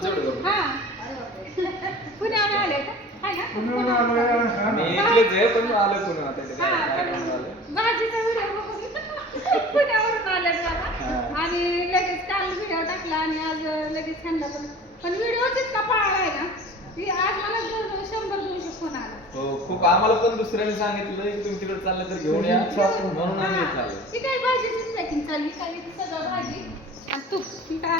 हा पुण्यावर आले का हाय ना मी इथलेच आहे पण आलो पुण्यात भाजीचा व्हिडिओ पुण्यावरून आले बाबा आणि लगेच काल व्हिडिओ टाकला आणि आज लगेच खाल्ला पण व्हिडिओच इतका पळाला आहे ना की आज मला 100-200 फोन आला. हो खूप आम्हाला पण दुसऱ्याने सांगितलं की तुम्ही तिकडे चालले तर घेऊन या म्हणून आम्ही चाललो. ती काय भाजीचीच पॅकिंग चालली काही सगळं भाजी आणि तूप ती काय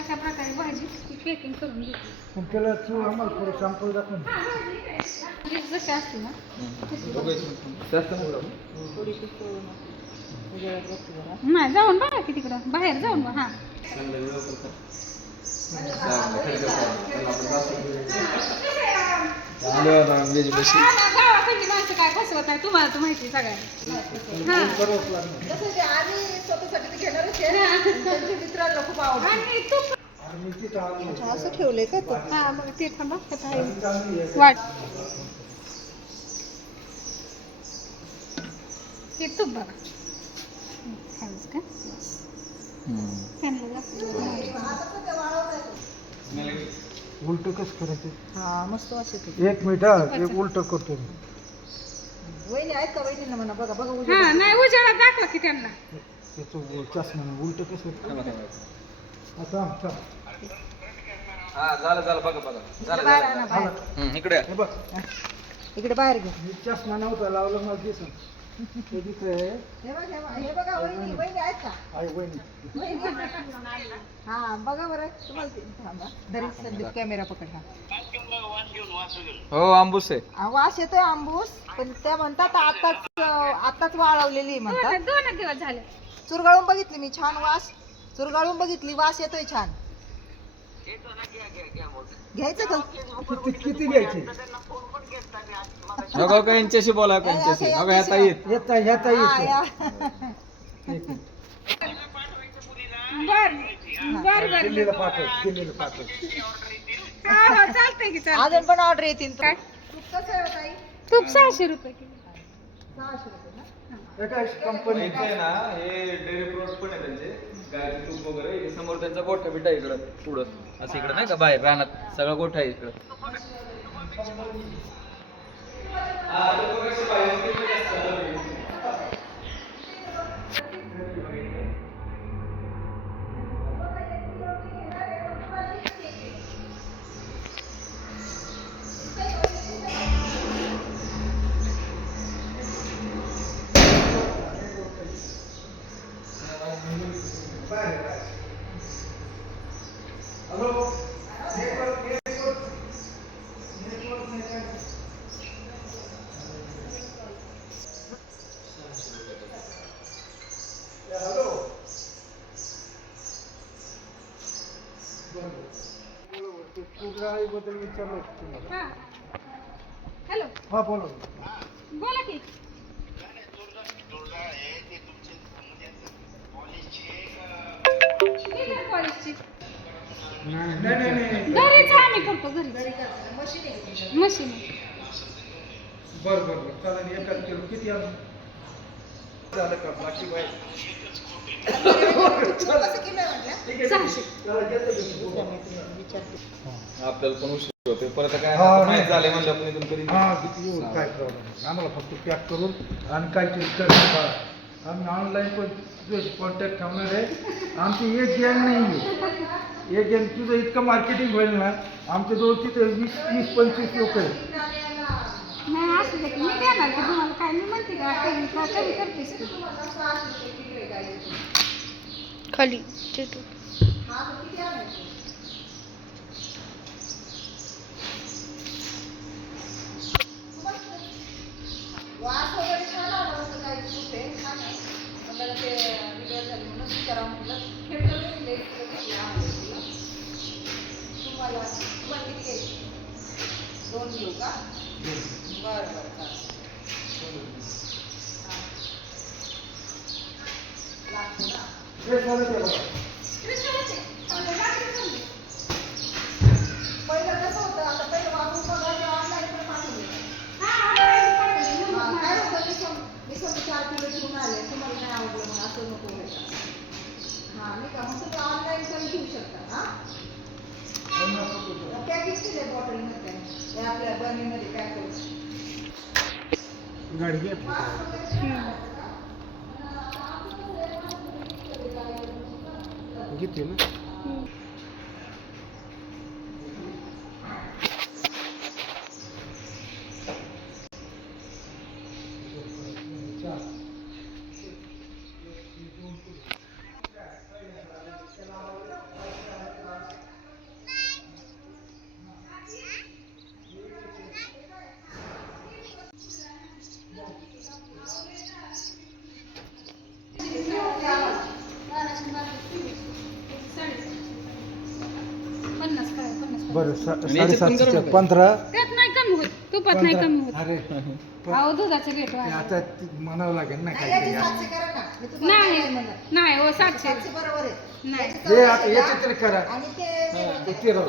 अशा प्रकारे भाजी ती पॅकिंग करून घेतली. त्याला तू आम्हाला थोडं सॅम्पल दाखव ना. जशी असते ना जास्त नाही जाऊन बघा की तिकडं बाहेर जाऊन बघा. गावाकडली माणसं काय फसवत नाही तुम्हाला तर माहिती सगळ्यांना. मित्रांना खूप आवडतं असं ठेवलंय का तो हा मग ते थांबा वाट ते तूप बघा का उलट कसं करायचं? हा मस्त वास येतो. 1 मिनिट एक उलट करतो मी. वहिनी आहेत का वहिनीला म्हणा बघा बघा हा नाही उजेडात दाखवा की त्यांना त्याचं चष्मा उलट कसं आता हा झालं बघा झालं बाहेर आणा बाहेर. इकडे हे बघ इकडे बाहेर घे. मी चष्मा नव्हता लावला मला दिसून हे दिसतंय. हे बघा वहिनी वहिनी आहेत का आहे वहिनी. हा बघा बरं तुम्हाला थांबा धरी संदीप कॅमेरा पकड हा. हो आंबूस आहे वास येतोय आंबूस पण त्या म्हणतात आताच वाळवलेली म्हणतात. 2 दिवस झाले चुरगाळून बघितली मी छान वास चुरगाळून बघितली वास येतोय छान. घ्यायचं का किती घ्यायचे? नको का यांच्याशी बोला यांच्याशी नको ह्याता येत येता हा, या. बर दिल्लीला पाठव. चालतंय की चालतंय. अजून पण ऑर्डर येतील काय तूप 600 रुपये किलो. 600 रुपये ना. हे काय कंपनी इथे आहे ना हे डेअरी प्रोडक्ट पण आहे त्यांचे गायचं तूप वगैरे हे समोर त्यांचा गोठा बिठा आहे इकडं पुढं असं इकडं नाही का बाहेर रानात सगळा गोठा आहे इकडं. बद्दल विचारलं तुम्हाला. हा हॅलो हा बोला. बोला की किती कॉलेजची नाही घरीच आम्ही करतो घरी मशीन बरं चालेल. एकाच किलो किती झालं का बाकी आपल्याला पण उशीर होते परत काय हा, माहित झाले म्हणलं आपण इथून कधी हा किती येऊ काय प्रॉब्लेम आम्हाला फक्त पॅक करून आणि काहीतरी करणार. आम्ही ऑनलाईन पण तुझ्याशी कॉन्टॅक्ट ठेवणार आहे. आमची एक गँग नाही आहे. एक गँग तुझं इतकं मार्केटिंग होईल ना आमच्या जवळ तिथे 20-25 लोक आहेत. नाही असू दे मी देणार की तुम्हाला काय मी म्हणते का कमी करतेस तू खाली वास वगैरे छान आला होतं काही कुठे छान आहे. मला ते व्हिडिओ झाली म्हणून विचारावं म्हटलं तुम्हाला किती घ्यायची 2 घेऊ का बरं पहिलं कसं होतं आता पहिलं वापरून बघायचं ऑनलाईन पण पाठवलं काय होतं मी समजा 4 किलो घेऊन आले तुम्हाला नाही आवडलं म्हणून असं नको व्हायचं. हां नाही का मग तुम्ही ऑनलाईन पण घेऊ शकता. हां आपल्या बर्नीमध्ये पॅक करून. गाडी घे घेते ना बरं आणि याच्यात पण करू 750 नका. 15 त्यात नाही कमी होत तुपात नाही कमी होत अरे अहो दुधाचं रेट ते वाढले. आता म्हणावं लागेल ना नाही, याची काहीतरी 700 करा ना. मी तुम्हाला नाही नाही म्हणत. नाही हो 700 700 बरोबर आहे. नाही याची हे 1400 आता याची तरी करा आणि ते ते 13